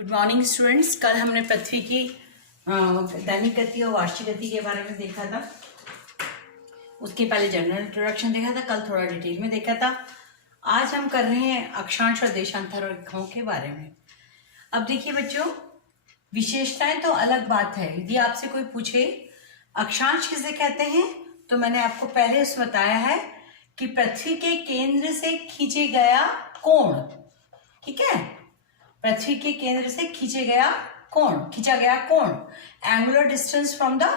Good morning students. कल हमने पृथ्वी की दैनिक गति और वार्षिक गति के बारे में देखा था। उसके पहले जनरल इंट्रोडक्शन देखा था, कल थोड़ा डिटेल में देखा था। आज हम कर रहे हैं अक्षांश और देशांतर रेखाओं के बारे में। अब देखिए बच्चों, विशेषताएं तो अलग बात है। यदि आपसे कोई पूछे अक्षांश किसे कहते हैं, तो मैंने आपको पहले उसमें बताया है कि पृथ्वी के केंद्र से खींचे गया कोण, ठीक है, पृथ्वी के केंद्र से खींचा गया कोण, angular distance from the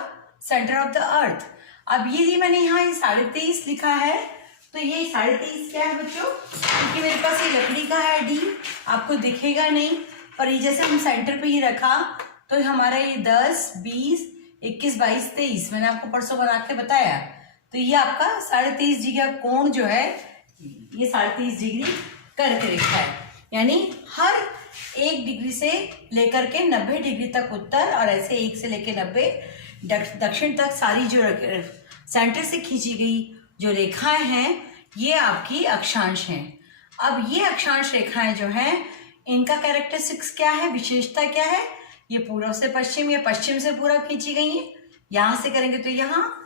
centre of the earth. अब ये मैंने यहाँ 23.5 लिखा है, तो ये 23.5 क्या है बच्चों, क्योंकि मेरे पास ये लकड़ी का है डी, आपको दिखेगा नहीं, पर ये जैसे हम सेंटर पे ही रखा तो हमारा ये 10, 20, 21, 22, 23 मैंने आपको परसों बना के बताया। तो ये आपका 23.5 डिग्री का कोण जो है, ये 23.5 डिग्री करके रखा है, यानी हर 1 डिग्री से लेकर के 90 डिग्री तक उत्तर और ऐसे 1 से लेकर 90 दक्षिण तक सारी जो सेंटर से खींची गई जो रेखाएं हैं, ये आपकी अक्षांश हैं। अब ये अक्षांश रेखाएं जो हैं, इनका कैरेक्टरिस्टिक्स क्या है, विशेषता क्या है, ये पूर्व से पश्चिम या पश्चिम से पूर्व खींची गई है। यहां से करेंगे तो यहाँ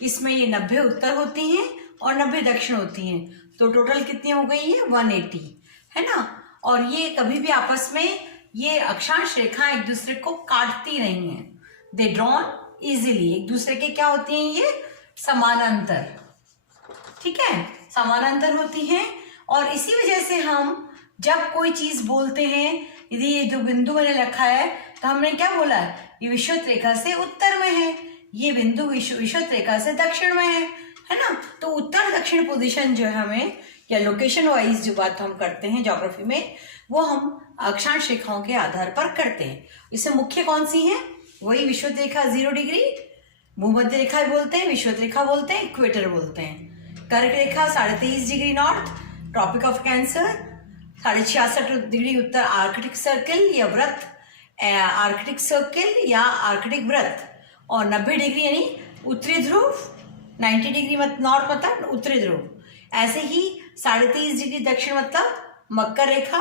इसमें ये 90 उत्तर होती हैं और 90 दक्षिण होती हैं, तो टोटल कितनी हो गई है 180, है ना। और ये कभी भी आपस में ये अक्षांश रेखा एक दूसरे को काटती नहीं है, दे ड्रॉन इजीली, एक दूसरे के क्या होती हैं, ये समानांतर, ठीक है, समानांतर होती हैं। और इसी वजह से हम जब कोई चीज बोलते हैं, यदि ये जो बिंदु मैंने रखा है तो हमने क्या बोला, ये विषुवत रेखा से उत्तर में है, ये बिंदु विषुवत रेखा से दक्षिण में है ना। तो उत्तर दक्षिण पोजीशन जो है हमें, या लोकेशन वाइज जो बात हम करते हैं ज्योग्राफी में, वो हम अक्षांश रेखाओं के आधार पर करते हैं। इससे मुख्य कौन सी है, वही विषुवत रेखा 0 डिग्री, भूमध्य रेखा बोलते हैं, विषुवत रेखा बोलते हैं, इक्वेटर बोलते हैं, कर्क रेखा 23.5 degree north, tropic of cancer 66.5 degree उत्तर, आर्कटिक सर्किल या व्रत, आर्कटिक सर्किल या आर्कटिक व्रत, और 90 डिग्री यानी उत्तरी ध्रुव, 90 डिग्री नॉर्थ मतलब उत्तरी ध्रुव। ऐसे ही 23.5 डिग्री दक्षिण मतलब मकर रेखा,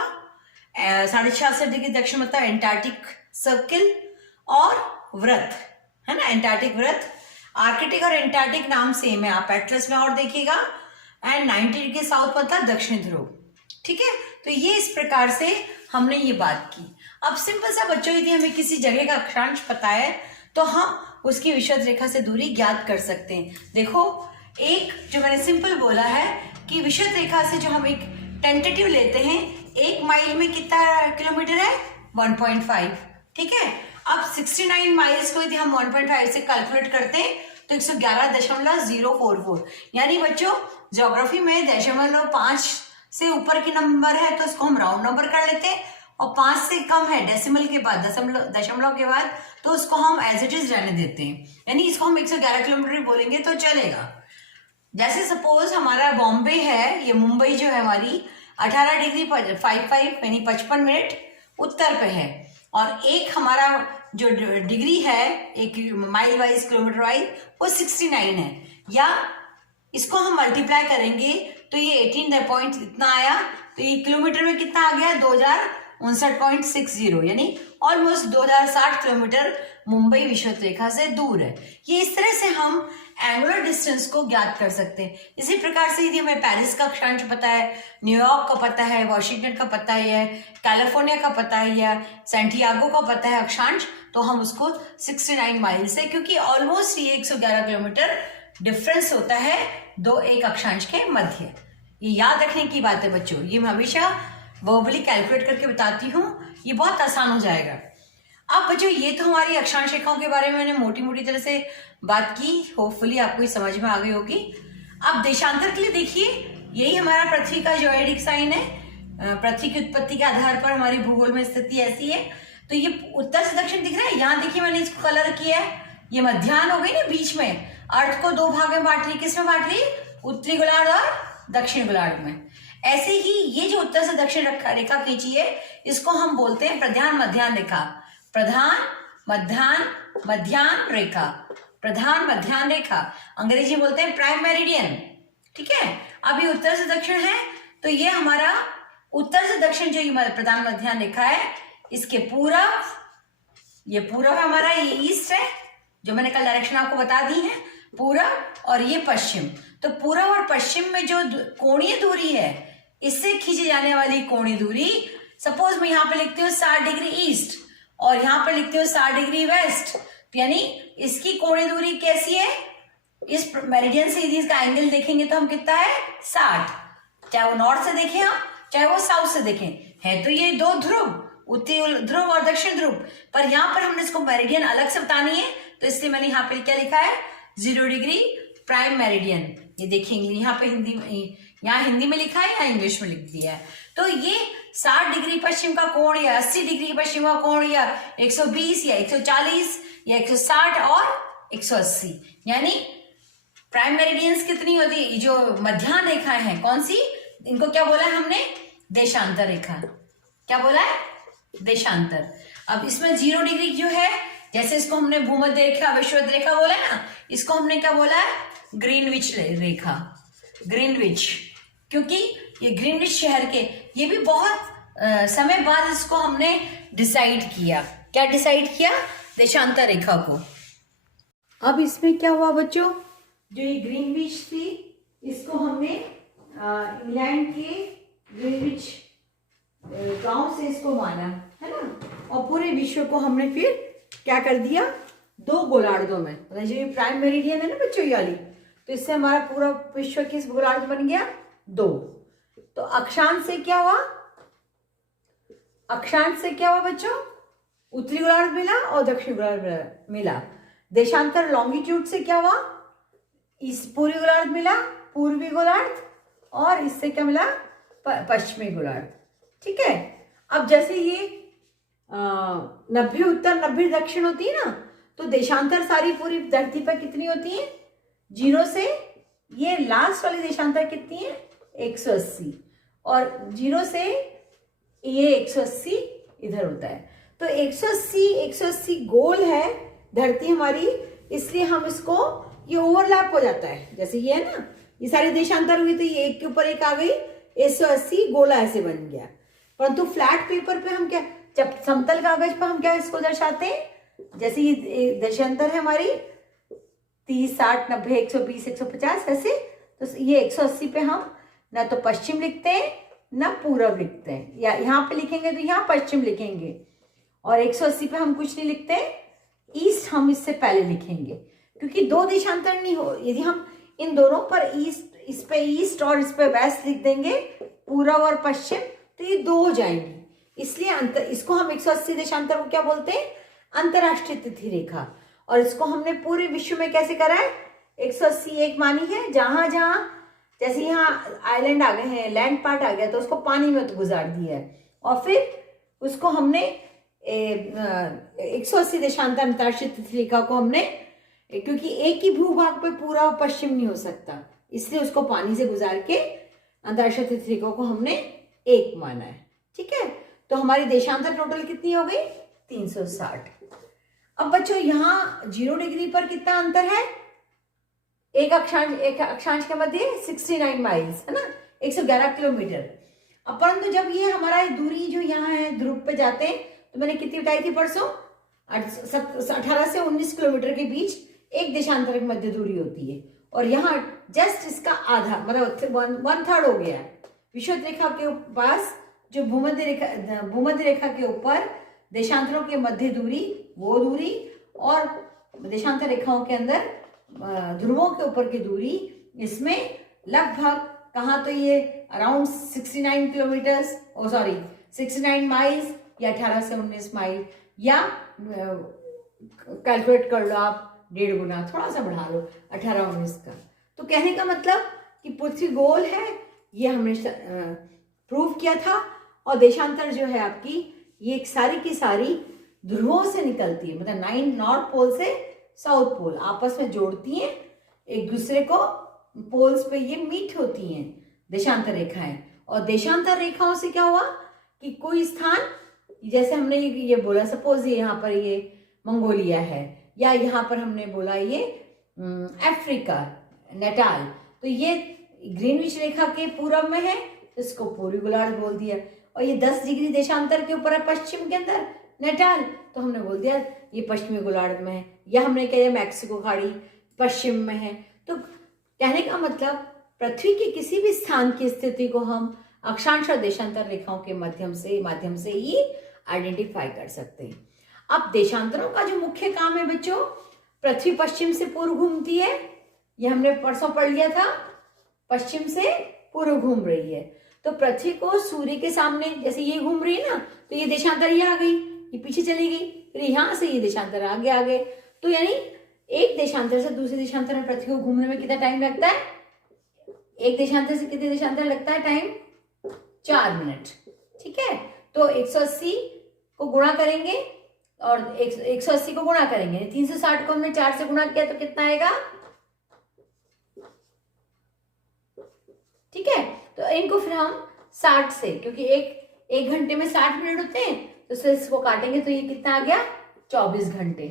66.5 डिग्री दक्षिण मतलब एंटार्क्टिक सर्किल और व्रत, है ना, एंटार्क्टिक व्रत। आर्कटिक और एंटार्क्टिक नाम सेम है, आप एटलस में और देखिएगा। एंड 90 डिग्री साउथ मतलब दक्षिण ध्रुव, ठीक है। तो ये इस प्रकार से हमने ये बात की। अब सिंपल सा बच्चों, यदि हमें किसी जगह का अक्षांश पता है तो हम उसकी विषुवत रेखा से दूरी ज्ञात कर सकते हैं। देखो, एक जो मैंने सिंपल बोला है कि विषुवत रेखा से जो हम एक टेंटेटिव लेते हैं, 1 माइल में कितना किलोमीटर है 1.5, ठीक है। अब 69 माइल्स को यदि हम 1.5 से कैलकुलेट करते हैं तो 111.044, यानी बच्चों ज्योग्राफी में 0.5 से ऊपर की नंबर है तो इसको हम राउंड नंबर कर लेते हैं, और 5 से कम है डेसिमल के बाद, दशमलव के बाद, तो उसको हम एज इट इज रहने देते हैं, यानी इसको हम 111 किलोमीटर बोलेंगे तो चलेगा। जैसे सपोज हमारा बॉम्बे है, ये मुंबई जो है हमारी 18 डिग्री 55 यानी 55 मिनट उत्तर पे है, और एक हमारा जो डिग्री है, एक माइल वाइज किलोमीटर वाइज, वो 69 है, या इसको हम मल्टीप्लाई करेंगे तो ये 18 पॉइंट इतना आया, तो ये किलोमीटर में कितना आ गया 2059.60, यानी ऑलमोस्ट 2060 किलोमीटर मुंबई विषुवत रेखा से दूर है। ये इस तरह से हम एंगुलर डिस्टेंस को ज्ञात कर सकते हैं। इसी प्रकार से यदि हमें पेरिस का अक्षांश पता है, न्यूयॉर्क का पता है, वॉशिंगटन का पता है, कैलिफोर्निया का पता है, या सैंटियागो का पता है अक्षांश, तो हम उसको 69 माइल से, क्योंकि ऑलमोस्ट ये 111 किलोमीटर डिफरेंस होता है एक अक्षांश के मध्य। ये याद रखने की बात है बच्चों, ये मैं हमेशा वर्बली कैलकुलेट करके बताती हूँ, ये बहुत आसान हो जाएगा। अब बच्चों, ये तो हमारी अक्षांश रेखाओं के बारे में मैंने मोटी मोटी तरह से बात की, होपफुली आपको ये समझ में आ गई होगी। अब देशांतर के लिए देखिए, यही हमारा पृथ्वी का जोइडिक साइन है। पृथ्वी की उत्पत्ति के आधार पर हमारी भूगोल में स्थिति ऐसी है, तो ये उत्तर से दक्षिण दिख रहा है। यहाँ देखिए मैंने इसको कलर किया है, ये मध्याह्न हो गई ना बीच में, अर्थ को 2 भाग में बांट रही, किस में बांट रही, उत्तरी गोलार्ध और दक्षिण गोलार्ध में। ऐसे ही ये जो उत्तर से दक्षिण रेखा खींची है, इसको हम बोलते हैं प्रधान मध्याह्न रेखा, प्रधान मध्याह्न रेखा, प्रधान मध्याह्न रेखा, अंग्रेजी बोलते हैं प्राइम मेरिडियन, ठीक है। अब ये उत्तर से दक्षिण है, तो ये हमारा उत्तर से दक्षिण जो प्रधान मध्याह्न रेखा है, इसके पूरब, ये पूरब हमारा, ये ईस्ट है जो मैंने कल डायरेक्शन आपको बता दी है, पूरब, और ये पश्चिम। तो पूरब और पश्चिम में जो कोणीय दूरी है, इससे खींची जाने वाली कोणीय दूरी, सपोज मैं यहाँ पे लिखती हूँ 60 डिग्री ईस्ट और यहाँ पे लिखती हूँ 60 डिग्री वेस्ट, यानी इसकी कोणीय दूरी कैसी है, इस मेरिडियन से यदि इसका एंगल देखेंगे तो हम कितना है 60, चाहे वो नॉर्थ से देखें हम, चाहे वो साउथ से देखें, है तो ये दो ध्रुव, उत्तरी ध्रुव और दक्षिण ध्रुव, पर यहाँ पर हमने इसको मेरिडियन अलग से बतानी है, तो इसलिए मैंने यहाँ पे क्या लिखा है 0 डिग्री प्राइम मेरिडियन। ये देखेंगे यहाँ पे यहाँ हिंदी में लिखा है या इंग्लिश में लिख दिया है। तो ये 60 डिग्री पश्चिम का कोण या 80 डिग्री पश्चिम का कोण या 120 या 140 या 160 और 180, यानी प्राइम मेरिडियंस कितनी होती है, जो मध्याह्न रेखा है कौन सी, इनको क्या बोला है हमने, देशांतर रेखा। क्या बोला है, देशांतर। अब इसमें 0 डिग्री जो है, जैसे इसको हमने भूमध्य रेखा, विषुवत रेखा बोला है ना, इसको हमने क्या बोला है, ग्रीनविच रेखा, ग्रीनविच, क्योंकि ये ग्रीनविच शहर के, ये भी बहुत समय बाद इसको हमने डिसाइड किया। क्या डिसाइड किया, देशांतर रेखा को। अब इसमें क्या हुआ बच्चों, जो ये ग्रीनविच थी, इसको हमने इंग्लैंड के ग्रीनविच गांव से इसको माना, है ना, और पूरे विश्व को हमने फिर क्या कर दिया, 2 गोलार्धों में, मतलब जो ये प्राइम मेरिडियन है ना बच्चों ये वाली, तो इससे हमारा पूरा विश्व किस गोलार्ध बन गया, 2। तो अक्षांश से क्या हुआ, अक्षांश से क्या हुआ बच्चों, उत्तरी गोलार्ध मिला और दक्षिण गोलार्ध मिला। देशांतर लॉन्गिट्यूड से क्या हुआ, इस पूर्वी गोलार्ध मिला, पूर्वी गोलार्ध, और इससे क्या मिला, पश्चिमी गोलार्ध। ठीक है। अब जैसे ये 90 उत्तर 90 दक्षिण होती है ना, तो देशांतर सारी पूरी धरती पर कितनी होती है, 0 से ये लास्ट वाली देशांतर कितनी है, 180, और 0 से ये 180 इधर होता है। तो 180 गोल है धरती हमारी, इसलिए हम इसको, ये ओवरलैप हो जाता है, जैसे ये है ना, ये सारी देशांतर हुई तो ये एक के ऊपर एक आ गई, 180 गोला ऐसे बन गया। परंतु फ्लैट पेपर पे हम क्या, जब समतल कागज पर हम क्या इसको दर्शाते हैं, जैसे ये देशांतर है हमारी 30, 60, 90, 120, 150 ऐसे, तो ये 180 पे हम ना तो पश्चिम लिखते हैं ना पूरब लिखते हैं, या यहाँ पे लिखेंगे तो यहाँ पश्चिम लिखेंगे, और 180 पे हम कुछ नहीं लिखते, ईस्ट हम इससे पहले लिखेंगे, क्योंकि 2 देशांतर नहीं हो, यदि हम इन दोनों पर ईस्ट, इस पे ईस्ट और इस पे वेस्ट लिख देंगे, पूरब और पश्चिम, तो ये 2 हो जाएंगी। इसलिए इसको हम 180 देशांतर को क्या बोलते हैं, अंतरराष्ट्रीय तिथि रेखा। और इसको हमने पूरे विश्व में कैसे करा है, 180 एक मानी है, जहां जहां जैसे यहाँ आइलैंड आ गए हैं, लैंड पार्ट आ गया, तो उसको पानी में तो गुजार दिया है, और फिर उसको हमने 180 देशांतर अंतरराष्ट्रीय तिथि रेखा को हमने, क्योंकि एक ही भूभाग पे पूरा पश्चिम नहीं हो सकता, इसलिए उसको पानी से गुजार के अंतरराष्ट्रीय तिथि रेखा को हमने 1 माना है। ठीक है। तो हमारी देशांतर टोटल कितनी हो गई, 360। अब बच्चों यहाँ 0 डिग्री पर कितना अंतर है, एक अक्षांश के मध्य 69 माइल्स, है ना, 111 किलोमीटर। अब परंतु जब ये हमारा दूरी जो यहाँ है ध्रुव पे जाते हैं, तो मैंने कितनी बताई थी परसों, 18 से 19 किलोमीटर के बीच एक देशांतर की मध्य दूरी होती है, और यहाँ जस्ट इसका आधा, मतलब 1/3 हो गया। विषुवत रेखा के पास जो भूमध्य रेखा के ऊपर देशांतरों के मध्य दूरी, वो दूरी, और देशांतर रेखाओं के अंदर ध्रुवों के ऊपर की दूरी, इसमें लगभग कहाँ, तो ये अराउंड 69 किलोमीटर्स, 69 माइल्स, या 18 से 19 माइल, या कैलकुलेट कर लो आप 1.5 गुना, थोड़ा सा बढ़ा लो 18-19 का। तो कहने का मतलब कि पृथ्वी गोल है, ये हमने प्रूव किया था, और देशांतर जो है आपकी, ये सारी की सारी ध्रुवों से निकलती है, मतलब 9 नॉर्थ पोल से साउथ पोल आपस में जोड़ती हैं, एक दूसरे को पोल्स पे ये मीट होती हैं देशांतर रेखाएं। और देशांतर रेखाओं से क्या हुआ कि कोई स्थान, जैसे हमने ये बोला, सपोज ये यहाँ पर ये मंगोलिया है, या यहाँ पर हमने बोला ये अफ्रीका, नेटाल, तो ये ग्रीनविच रेखा के पूरब में है, इसको पूर्वी गोलार्ध बोल दिया। और ये 10 डिग्री देशांतर के ऊपर है पश्चिम के अंदर नेटाल, तो हमने बोल दिया ये पश्चिमी गोलार्ध में है, या हमने कहा मैक्सिको खाड़ी पश्चिम में है। तो कहने का मतलब पृथ्वी के किसी भी स्थान की स्थिति को हम अक्षांश और देशांतर रेखाओं के माध्यम से ही आइडेंटिफाई कर सकते हैं। अब देशांतरों का जो मुख्य काम है बच्चों, पृथ्वी पश्चिम से पूर्व घूमती है, ये हमने परसों पढ़ लिया था, पश्चिम से पूर्व घूम रही है। तो पृथ्वी को सूर्य के सामने जैसे ये घूम रही है ना, तो ये देशांतर ये आ गई, ये पीछे चली गई, फिर यहां से ये देशांतर आगे आ गए। तो यानी एक देशांतर से दूसरे देशांतर में पृथ्वी को घूमने में कितना टाइम लगता है? एक देशांतर से कितने देशांतर लगता है टाइम? 4 मिनट। ठीक है, तो 180 को गुणा करेंगे और 180 को गुणा करेंगे, 360 को हमने 4 से गुणा किया तो कितना आएगा? ठीक है, तो इनको फिर हम 60 से, क्योंकि एक घंटे में 60 मिनट होते हैं, तो फिर इसको काटेंगे तो ये कितना आ गया? 24 घंटे,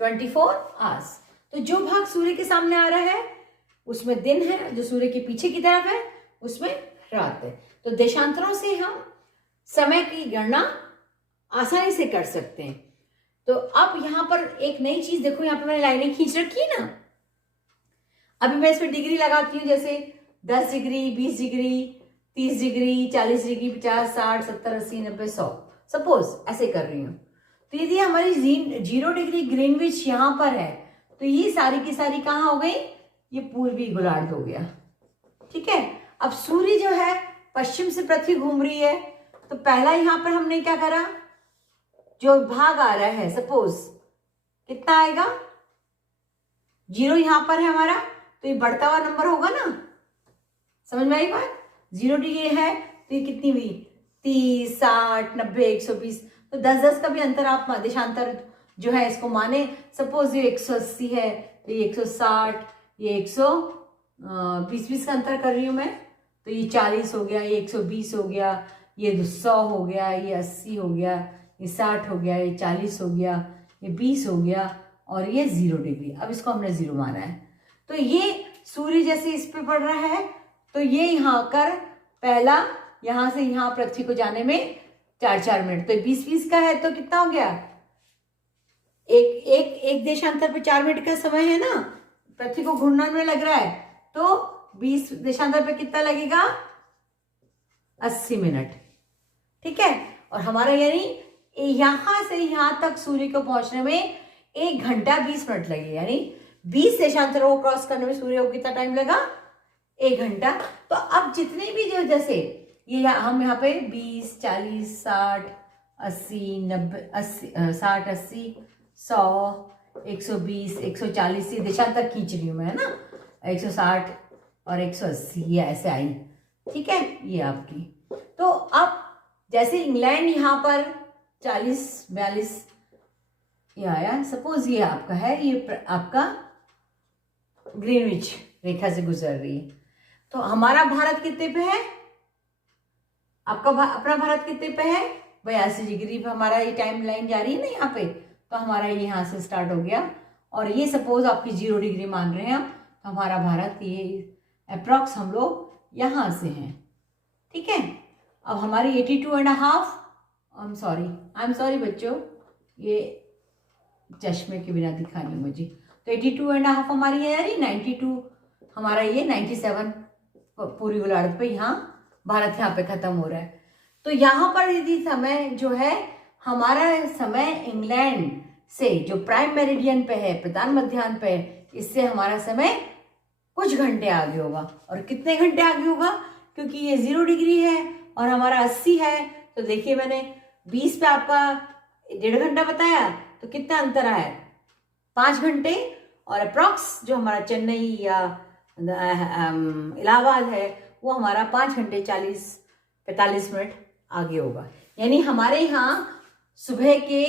24 आवर्स। तो जो भाग सूर्य के सामने आ रहा है उसमें दिन है, जो सूर्य के पीछे की तरफ है उसमें रात है। तो देशांतरों से हम समय की गणना आसानी से कर सकते हैं। तो अब यहां पर एक नई चीज देखो, यहां पर मैंने लाइनें खींच रखी है ना, अभी मैं इसमें डिग्री लगाती हूँ, जैसे 10 degree, 20 degree, 30 degree, 40 degree, 50, 60, 70, 80, 90, 100, suppose ऐसे कर रही हूँ। तो यदि हमारी 0 डिग्री ग्रीनविच यहाँ पर है, तो ये सारी की सारी कहाँ हो गई? ये पूर्वी गोलार्ध हो गया। ठीक है, अब सूर्य जो है पश्चिम से पृथ्वी घूम रही है, तो पहला यहां पर हमने क्या करा, जो भाग आ रहा है सपोज कितना आएगा? 0 यहां पर है हमारा, तो ये बढ़ता हुआ नंबर होगा ना, समझ में आई बात? 0 डिग्री है तो ये कितनी हुई? 30, 60, 90, 120, तो 10-10 का भी अंतर आप देशांतर जो है इसको माने। सपोज ये 180 है, तो ये 160, ये 120 का अंतर कर रही हूं मैं, तो ये 40 हो गया, ये 120 हो गया, ये 100 हो गया, ये 80 हो गया, ये 60 हो गया, ये 40 हो गया, ये 20 हो गया, और ये 0 डिग्री। अब इसको हमने 0 माना है। तो ये सूर्य जैसे इस पे पड़ रहा है, तो ये यहाँ कर पहला यहां से यहां पृथ्वी को जाने में 4-4 मिनट, तो 20-20 का है, तो कितना हो गया? एक देशांतर पे 4 मिनट का समय है ना, पृथ्वी को घूमने में लग रहा है, तो 20 देशांतर पे कितना लगेगा? 80 मिनट। ठीक है, और हमारा यानी यहां से यहां तक सूर्य को पहुंचने में 1 घंटा 20 मिनट लगेगा, यानी 20 देशांतरों को क्रॉस करने में सूर्य को कितना टाइम लगा? 1 घंटा। तो अब जितने भी जो जैसे ये हम यहाँ पे 20, 40, 60, 80, 90, 80, 60, 80, 100, 120, 140 ये देशांतर खींच रही हूँ मैं, है ना, 160 और 180 ये ऐसे आई। ठीक है, ये आपकी। तो अब जैसे इंग्लैंड यहाँ पर 40-42 ये आया, सपोज ये आपका है, ये आपका ग्रीनविच रेखा से गुजर रही है। तो हमारा भारत कितने पे है? आपका अपना भारत कितने पे है? 82 डिग्री पे हमारा ये टाइम लाइन जा रही है ना यहाँ पे, तो हमारा ये यहाँ से स्टार्ट हो गया, और ये सपोज आपकी 0 डिग्री मान रहे हैं, तो हमारा भारत ये अप्रॉक्स हम लोग यहाँ से हैं। ठीक है, अब हमारी 82.5, आई एम सॉरी बच्चों, ये चश्मे के बिना दिखानी मुझे, तो 82.5 हमारी है यानी 92, हमारा ये 97 पूरी गोलार्ध पे यहाँ भारत यहाँ पे खत्म हो रहा है। तो यहाँ पर यदि समय जो है हमारा समय इंग्लैंड से जो प्राइम मेरिडियन पे है, प्रधान मध्याह्न पे है, इससे हमारा समय कुछ घंटे आगे होगा। और कितने घंटे आगे होगा? क्योंकि ये 0 डिग्री है और हमारा 80 है, तो देखिए मैंने 20 पे आपका 1.5 घंटा बताया, तो कितना अंतर आया? 5 घंटे। और अप्रॉक्स जो हमारा चेन्नई या इलाहाबाद है वो हमारा 5 घंटे 40-45 मिनट आगे होगा। यानी हमारे यहाँ सुबह के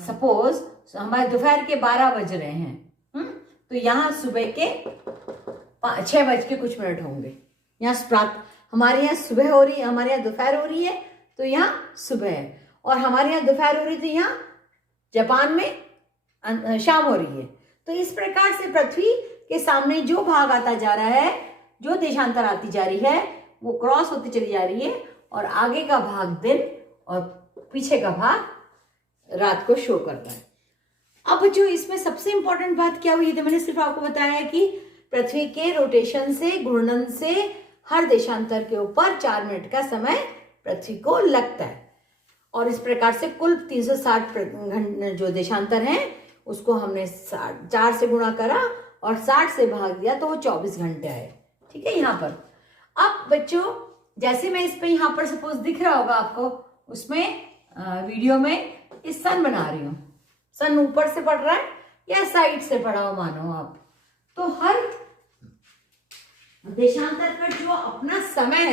सपोज हमारे दोपहर के 12 बज रहे हैं, तो यहाँ सुबह के 6 बज के कुछ मिनट होंगे। यहाँ हमारे यहाँ सुबह हो रही है, हमारे यहाँ दोपहर हो रही है, तो यहाँ सुबह है, और हमारे यहाँ दोपहर हो रही थी, यहाँ जापान में शाम हो रही है। तो इस प्रकार से पृथ्वी के सामने जो भाग आता जा रहा है, जो देशांतर आती जा रही है, वो क्रॉस होती चली जा रही है, और आगे का भाग दिन और पीछे का भाग रात को शो करता है। अब बच्चों इसमें सबसे इंपॉर्टेंट बात क्या हुई थी, मैंने सिर्फ आपको बताया कि पृथ्वी के रोटेशन से, घूर्णन से हर देशांतर के ऊपर 4 मिनट का समय पृथ्वी को लगता है। और इस प्रकार से कुल 360 जो देशांतर हैं उसको हमने 4 से गुणा करा और 60 से भाग दिया तो वो 24 घंटे आए। ठीक है। यहाँ पर अब बच्चों जैसे मैं इस पे यहाँ पर सपोज दिख रहा होगा आपको, उसमें वीडियो में इस सन बना रही हूँ। सन ऊपर से पड़ रहा है या साइड से पड़ा हो मानो आप, तो हर देशांतर का जो अपना समय है